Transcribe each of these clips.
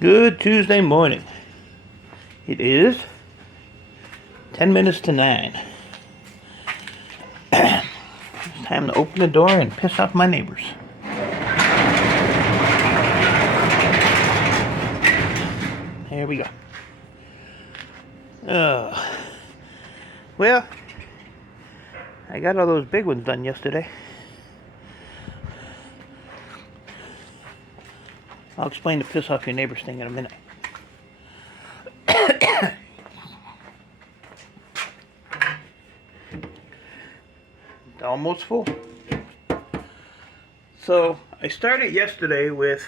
Good Tuesday morning. It is 10 minutes to 9. It's time to open the door and piss off my neighbors. Here we go. Well, I got all those big ones done yesterday. I'll explain the piss off your neighbors thing in a minute. Almost full. So I started yesterday with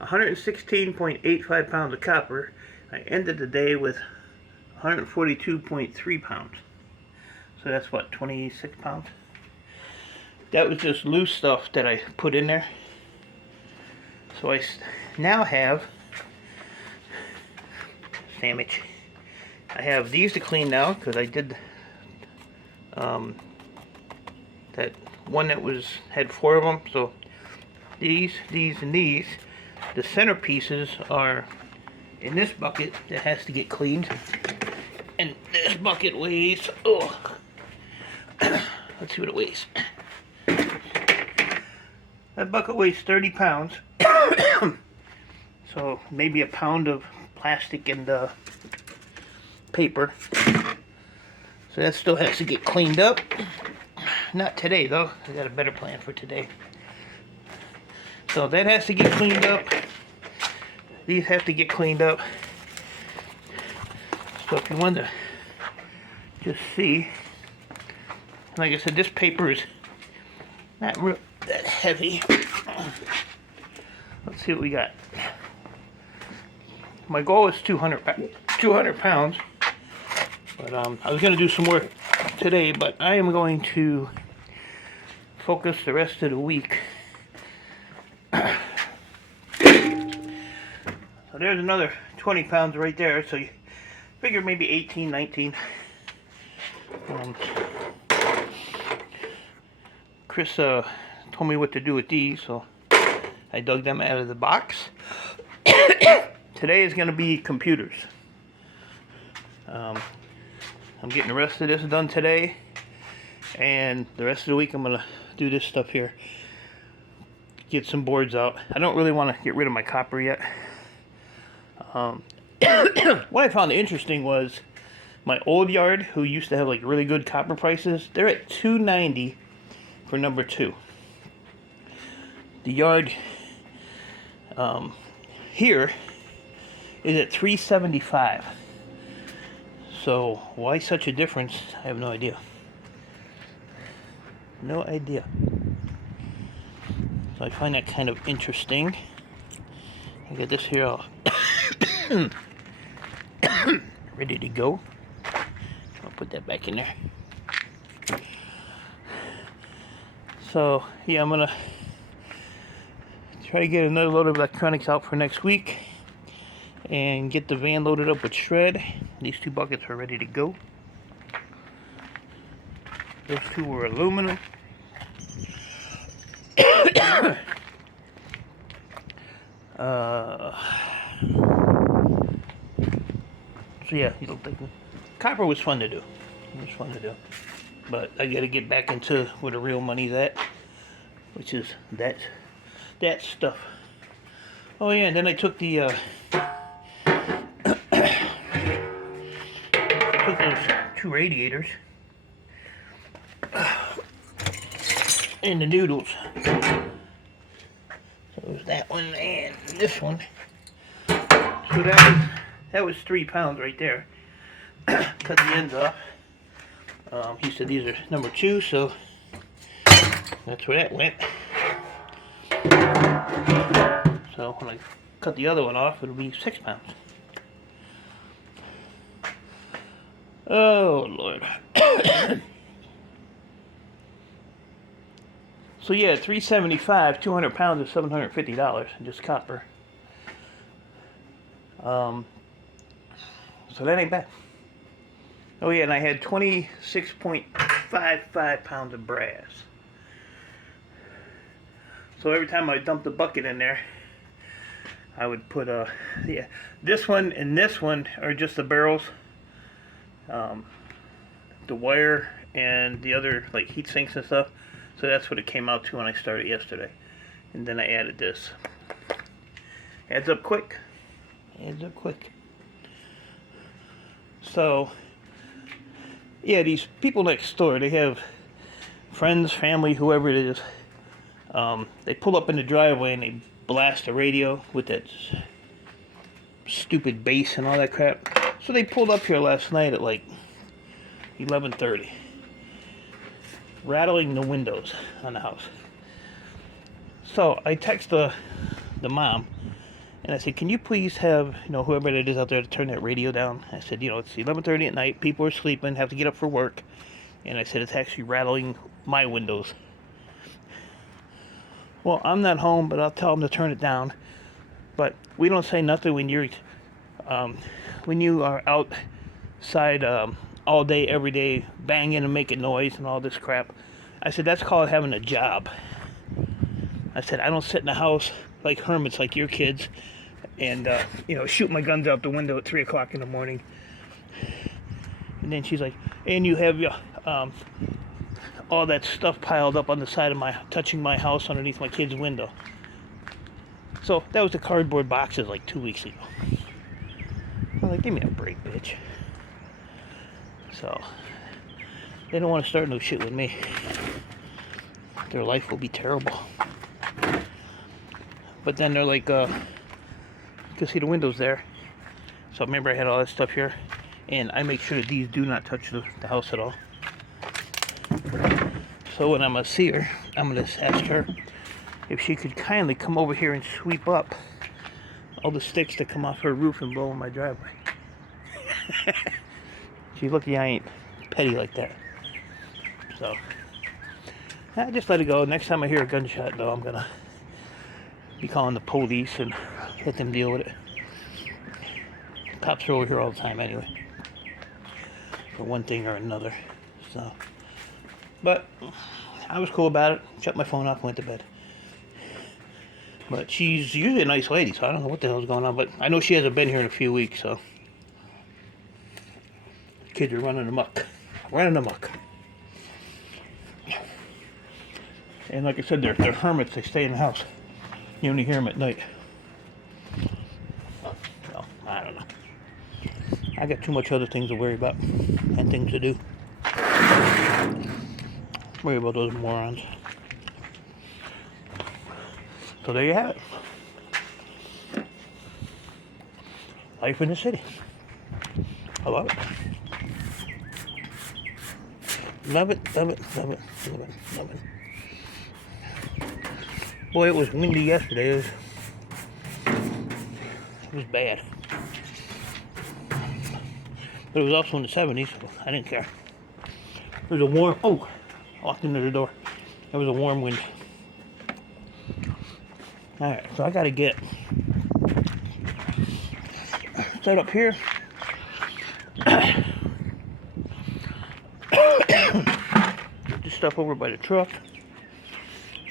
116.85 pounds of copper. I ended the day with 142.3 pounds. So that's what, 26 pounds? That was just loose stuff that I put in there. So I now have sandwich. I have these to clean now because I did that one that had 4 of them. So these, and these. The centerpieces are in this bucket that has to get cleaned, and this bucket weighs. Oh, let's see what it weighs. That bucket weighs 30 pounds. So maybe a pound of plastic and paper. So that still has to get cleaned up. Not today though. I got a better plan for today. So that has to get cleaned up. These have to get cleaned up. So if you want to just see, like I said, this paper is not real that heavy. Let's see what we got. My goal is 200 pounds, but I was going to do some work today, but I am going to focus the rest of the week. So there's another 20 pounds right there, so you figure maybe 18, 19. Chris told me what to do with these, so I dug them out of the box. Today is going to be computers. I'm getting the rest of this done today, and the rest of the week I'm going to do this stuff here. Get some boards out. I don't really want to get rid of my copper yet. What I found interesting was my old yard, who used to have like really good copper prices, they're at $2.90 for number 2. The yard here is at $3.75. So why such a difference? I have no idea. No idea. So I find that kind of interesting. I got this here all ready to go. I'll put that back in there. So yeah, I'm gonna try to get another load of electronics out for next week and get the van loaded up with shred. These 2 buckets are ready to go. Those 2 were aluminum. So yeah, you don't think copper was fun to do. It was fun to do, but I got to get back into where the real money's at, which is that stuff. Oh yeah, and then I took the took those 2 radiators and the noodles. So it was that one and this one. So that was 3 pounds right there. Cut the ends off. He said these are number 2, so that's where that went. So when I cut the other one off, it'll be 6 pounds. Oh Lord. So yeah, $3.75, 200 pounds of $750, just copper. So that ain't bad. Oh yeah, and I had 26.55 pounds of brass. So every time I dumped the bucket in there, I would put yeah, this one and this one are just the barrels. The wire and the other like heat sinks and stuff. So that's what it came out to when I started yesterday. And then I added this. Adds up quick. Adds up quick. So yeah, these people next door, they have friends, family, whoever it is. They pull up in the driveway and they blast the radio with that stupid bass and all that crap. So they pulled up here last night at like 11:30, rattling the windows on the house. So I text the mom and I said, can you please have, whoever it is out there to turn that radio down? I said, it's 11:30 at night, people are sleeping, have to get up for work. And I said, it's actually rattling my windows. Well, I'm not home, but I'll tell them to turn it down. But we don't say nothing when you are outside all day, every day, banging and making noise and all this crap. I said, that's called having a job. I said, I don't sit in the house like hermits like your kids and, shoot my guns out the window at 3 o'clock in the morning. And then she's like, and you have all that stuff piled up on the side of touching my house underneath my kid's window. So that was the cardboard boxes like 2 weeks ago. I'm like, give me a break, bitch. So they don't want to start no shit with me. Their life will be terrible. But then they're like, you can see the windows there. So remember I had all that stuff here. And I make sure that these do not touch the house at all. So when I'm going to see her, I'm going to ask her if she could kindly come over here and sweep up all the sticks that come off her roof and blow in my driveway. She's lucky I ain't petty like that. So I just let it go. Next time I hear a gunshot, though, I'm going to be calling the police and let them deal with it. Cops are over here all the time anyway, for one thing or another. So, but I was cool about it. Shut my phone off and went to bed. But she's usually a nice lady, so I don't know what the hell's going on. But I know she hasn't been here in a few weeks, so kids are running amok. And like I said, they're hermits. They stay in the house. You only hear them at night. So, I don't know. I got too much other things to worry about and things to do. Worry about those morons. So there you have it. Life in the city. I love it. Love it, love it, love it, love it, love it. Boy, it was windy yesterday. It was bad. But it was also in the 70s, so I didn't care. It was a warm... Oh! I walked into the door. It was a warm wind. Alright, so I gotta get set up here. Get this stuff over by the truck.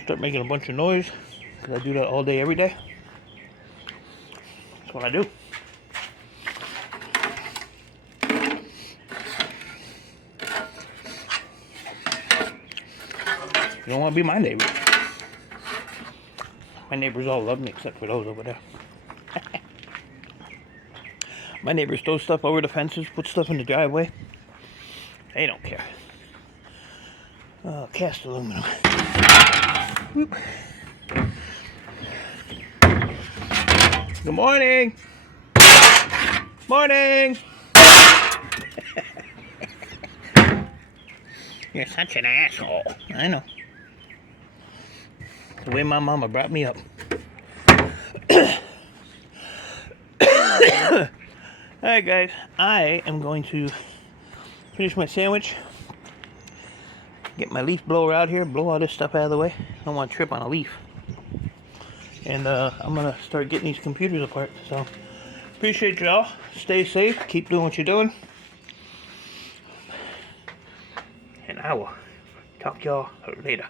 Start making a bunch of noise, because I do that all day, every day. That's what I do. You don't want to be my neighbor. My neighbors all love me except for those over there. My neighbors throw stuff over the fences, put stuff in the driveway. They don't care. Cast aluminum. Whoop. Good morning. Morning. You're such an asshole. I know. The way my mama brought me up. Alright guys, I am going to finish my sandwich. Get my leaf blower out here, blow all this stuff out of the way. I don't want to trip on a leaf. And I'm going to start getting these computers apart. So, appreciate y'all. Stay safe. Keep doing what you're doing. And I will talk to y'all later.